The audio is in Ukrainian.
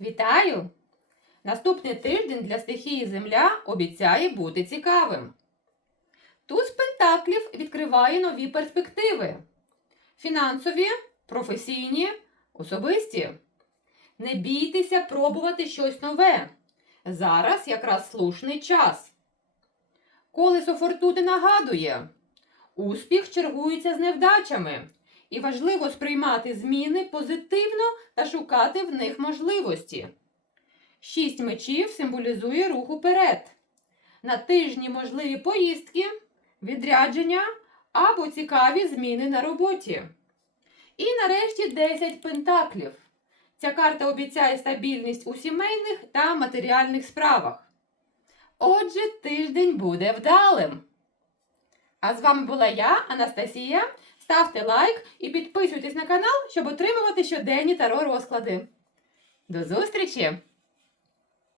Вітаю! Наступний тиждень для стихії Земля обіцяє бути цікавим. Туз Пентаклів відкриває нові перспективи: фінансові, професійні, особисті. Не бійтеся пробувати щось нове. Зараз якраз слушний час. Колесо фортуни нагадує: успіх чергується з невдачами, і важливо сприймати зміни позитивно та шукати в них можливості. Шість мечів символізує рух уперед. На тижні можливі поїздки, відрядження або цікаві зміни на роботі. І нарешті 10 пентаклів. Ця карта обіцяє стабільність у сімейних та матеріальних справах. Отже, тиждень буде вдалим. А з вами була я, Анастасія. Ставте лайк і підписуйтесь на канал, щоб отримувати щоденні таро розклади. До зустрічі!